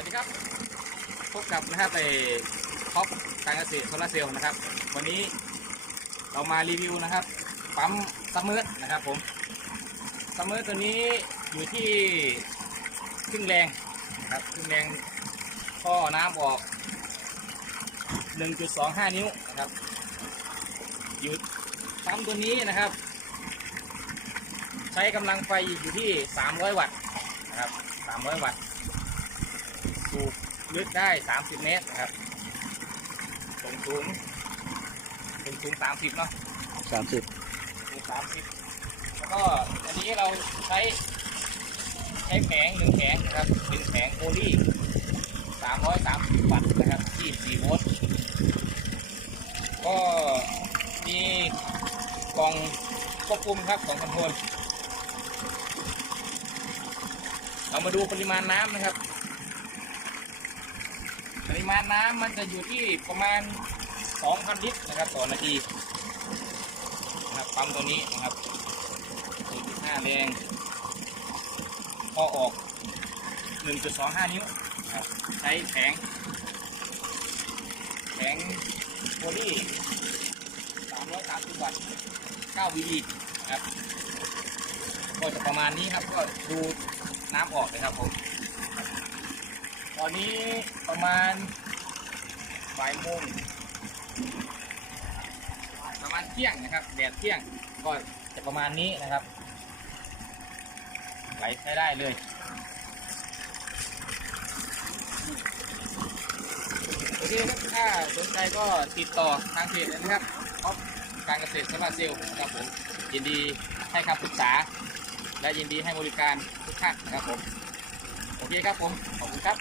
วัสดีครับ พบกับนะครับไอ้ท็อปการเกษตรโซลาเซลล์นะครับ วันนี้เรามารีวิวนะครับ ปั๊มซัมเมอร์นะครับผมซัมเมอร์ตัวนี้อยู่ที่ครึ่งแรงนะครับครึ่งแรงก็น้ำออก 1.25 นิ้วนะครับอยู่ปั๊มตัวนี้นะครับ ใช้กำลังไฟอยู่ที่ 300 วัตต์นะครับ 300 วัตต์ สูบลึกได้ 30 เมตรนะครับตรงสูงตรงสูง30 เนาะสามสิบสูง30 แล้วก็อันนี้เราใช้ใช้แผงหนึ่งแผงนะครับ เป็นแผงโอลี่330 วัตต์นะครับที่4โวลต์ก็มีกล่องควบคุมครับของคอนโทรลเรามาดูปริมาณน้ำนะครับป ริมาณน้ำมันจะอยู่ที่ประมาณ 2,000 ลิตรนะครับต่อนาทีนะครับปั๊มตัวนี้นะครับ1.5แรงพอออก 1.25 นิ้วนะครับใช้แผงแผงโพลี330 วัตต์9 VD นะครับก็จะประมาณนี้ครับก็ดูน้ำออกเลยครับผม ตอนนี้ประมาณบ่ายโมงประมาณเที่ยงนะครับแดดเที่ยงก็จะประมาณนี้นะครับ ไหลใช้ได้เลยโอเคครับถ้าสนใจก็ติดต่อทางเพจเลยนะครับท็อปการเกษตรโซลาเซลนะครับผมยินดีให้คำปรึกษา และยินดีให้บริการทุกท่านนะครับผมโอเคครับผม ขอบคุณครับ